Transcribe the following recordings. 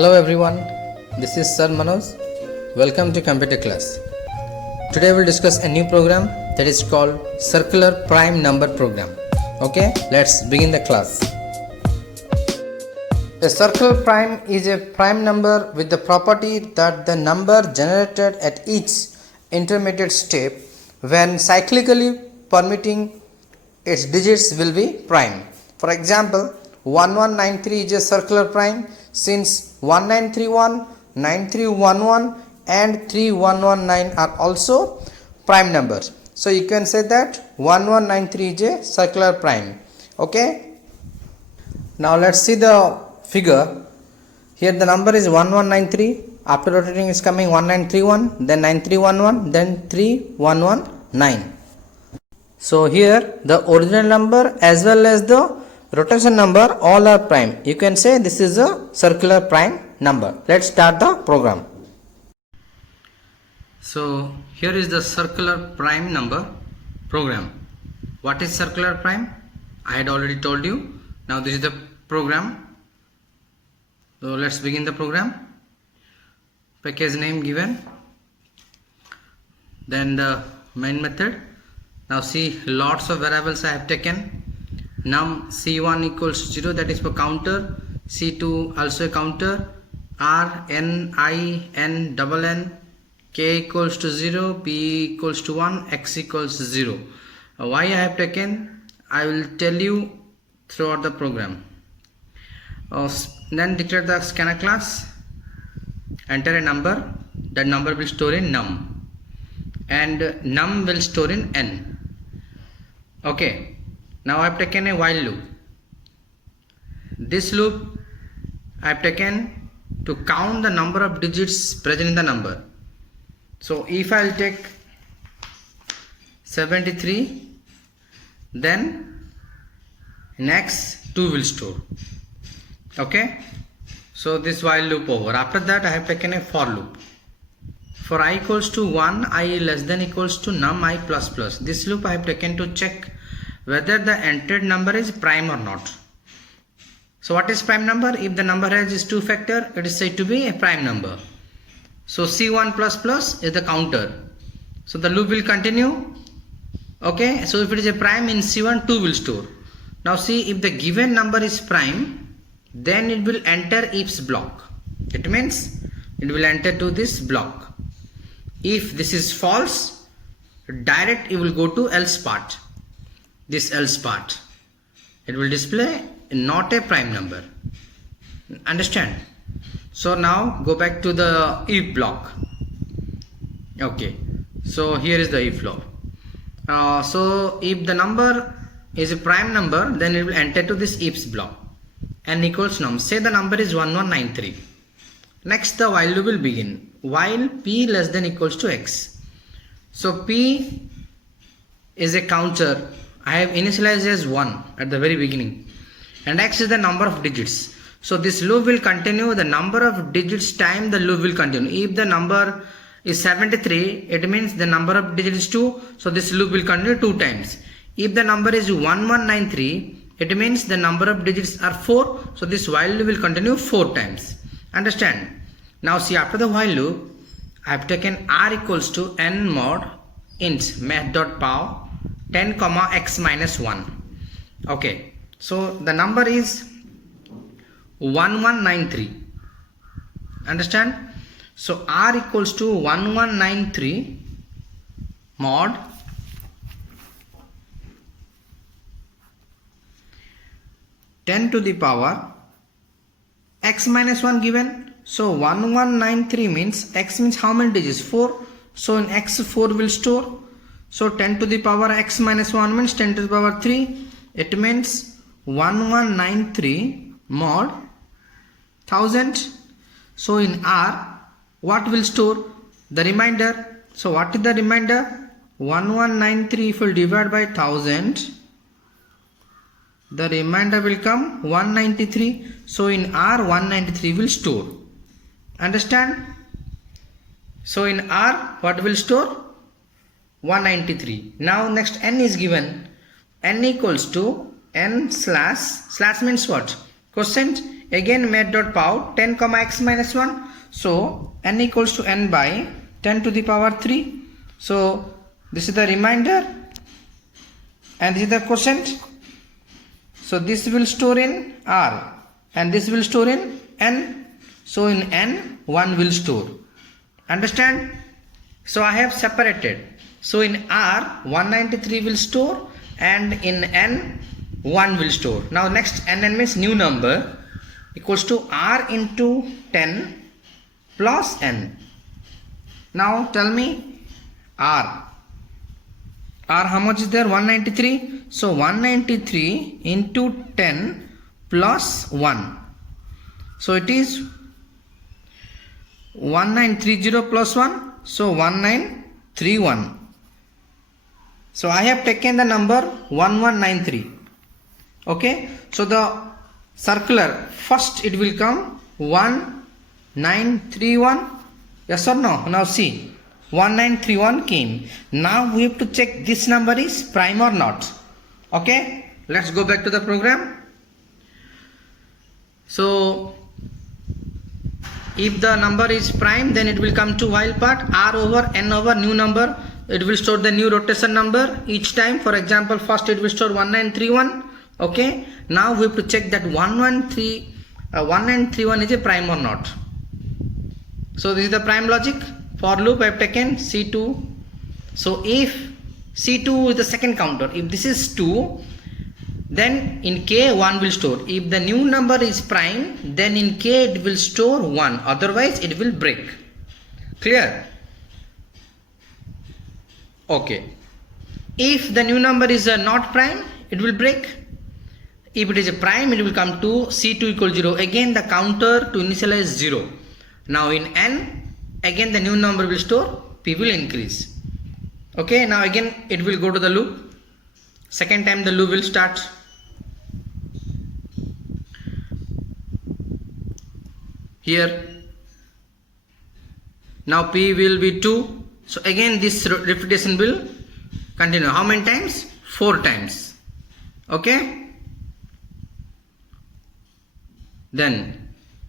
Hello everyone, this is Sir Manoj. Welcome to computer class. Today we'll discuss a new program that is called Circular Prime Number Program. Okay, let's begin the class. A circular prime is a prime number with the property that the number generated at each intermediate step when cyclically permitting its digits will be prime. For example, 1193 is a circular prime since 1931, 9311 and 3119 are also prime numbers. So you can say that 1193 is a circular prime. Okay. Now let's see the figure. Here the number is 1193. After rotating is coming 1931, then 9311, then 3119. So here the original number as well as the rotation number all are prime. You can say this is a circular prime number. Let's start the program. So here is the circular prime number program. What is circular prime? I had already told you. Now this is the program. So let's begin the program. Package name given. Then the main method. Now see, lots of variables I have taken. Num C1 equals 0, that is for counter. C2 also a counter. R, N, I, N, double N. K equals to 0, P equals to 1, X equals to 0. Why I have taken, I will tell you throughout the program. Then declare the scanner class. Enter a number. That number will store in num. And num will store in n. Okay. Now I have taken a while loop. This loop I have taken to count the number of digits present in the number. So if I will take 73, then next 2 will store. Okay. So this while loop over. After that I have taken a for loop. For I equals to 1, I less than equals to num I plus plus. This loop I have taken to check whether the entered number is prime or not. So what is prime number? If the number has is 2 factor, it is said to be a prime number. So C1 plus plus is the counter. So the loop will continue. Okay. So if it is a prime in C1, 2 will store. Now see, if the given number is prime, then it will enter if's block. It means it will enter to this block. If this is false, direct it will go to else part. This else part, it will display not a prime number. Understand? So now go back to the if block. Okay, so here is the if block. So if the number is a prime number, then it will enter to this ifs block. N equals num. Say the number is 1193. Next the while loop will begin. While p less than equals to x. So p is a counter. I have initialized as 1 at the very beginning, and x is the number of digits. So this loop will continue the number of digits time the loop will continue. If the number is 73, it means the number of digits is 2, so this loop will continue 2 times. If the number is 1193, it means the number of digits are 4, so this while loop will continue 4 times. Understand? Now see, after the while loop I have taken r equals to n mod int math.pow 10 comma x minus 1. Okay, so the number is 1193. Understand? So r equals to 1193 mod 10 to the power x minus 1 given. So 1193 means x means how many digits? 4. So in x 4 will store. So 10 to the power x minus 1 means 10 to the power 3. It means 1193 mod 1000. So in R, what will store? The remainder. So what is the remainder? 1193 if we divide by 1000, the remainder will come 193. So in R, 193 will store. Understand? So in R, what will store? 193. Now next n is given. N equals to n slash means what? Quotient. again mat dot pow 10 comma x minus 1. So n equals to n by 10 to the power 3. So this is the remainder and this is the quotient. So this will store in R and this will store in n. So in n 1 will store. Understand? So I have separated. So in R 193 will store and in n 1 will store. Now next n means new number equals to R into 10 plus n. Now tell me R how much is there? 193. So 193 into 10 plus 1. So it is 1930 plus 1. So 1931. So I have taken the number 1193. Okay. So the circular first it will come 1931. Yes or no? Now see. 1931 came. Now we have to check this number is prime or not. Okay, let's go back to the program. So if the number is prime, then it will come to while part R over n over new number. It will store the new rotation number each time. For example, first it will store 1931. Okay, now we have to check that 1931 is a prime or not. So this is the prime logic. For loop I have taken C2. So if C2 is the second counter, if this is 2, then in K 1 will store. If the new number is prime, then in K it will store 1. Otherwise it will break. Clear? Okay. If the new number is not prime, it will break. If it is a prime, it will come to C2 equals 0. Again the counter to initialize 0. Now in N, again the new number will store, P will increase. Okay, now again it will go to the loop. Second time the loop will start. Here. Now P will be 2. So again this repetition will continue. How many times? 4 times. Okay. Then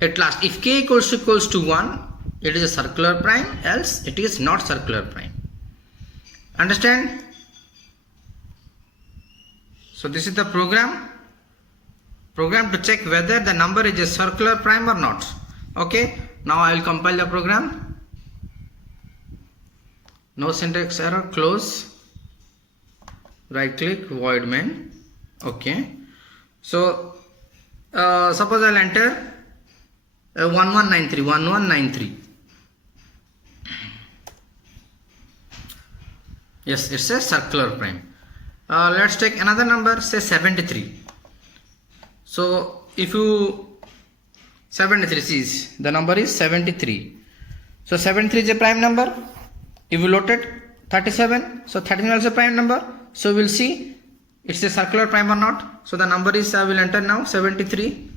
at last, if K equals to 1, it is a circular prime, else it is not circular prime. Understand? So this is the program to check whether the number is a circular prime or not. Okay, now I will compile the program. No syntax error, close, right click, void main. Okay, so suppose I will enter 1193. Yes, it's a circular prime. Let's take another number, say 73. So if you 73 sees the number is 73. So 73 is a prime number. If you loaded 37, so 39 is a prime number. So we'll see it's a circular prime or not. So the number is I will enter now 73.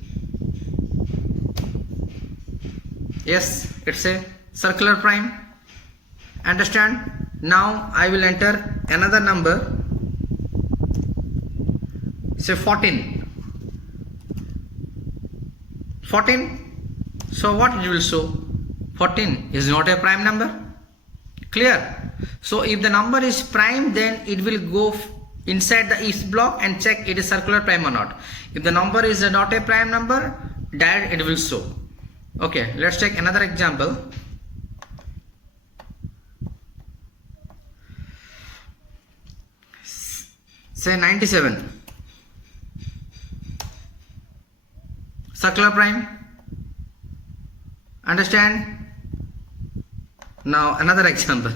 Yes, it's a circular prime. Understand? Now I will enter another number, say 14. 14. So what it will show? 14 is not a prime number. Clear? So if the number is prime, then it will go inside the if block and check it is circular prime or not. If the number is not a prime number, direct it will show. Okay, let's take another example. Say 97. Circular prime. Understand? Now another example.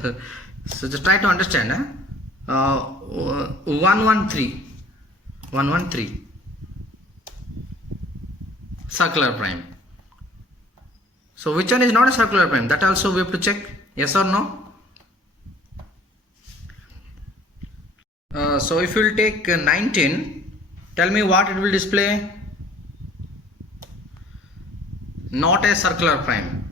So just try to understand. 113. Circular prime. So which one is not a circular prime? That also we have to check. Yes or no? So if you will take 19, tell me what it will display. Not a circular prime.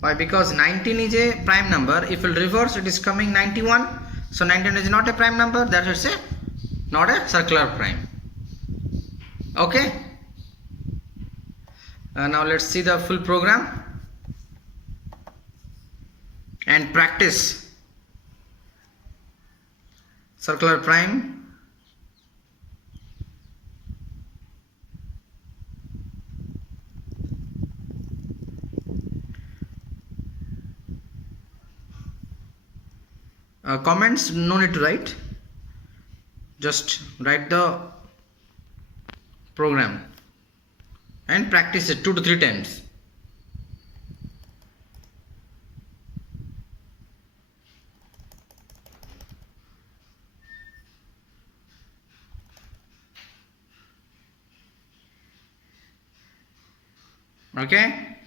Why? Because 19 is a prime number. If you will reverse, it is coming 91. So 19 is not a prime number. That is not a circular prime. Okay. Now let's see the full program and practice circular prime. Comments no need to write, just write the program and practice it 2 to 3 times. Okay.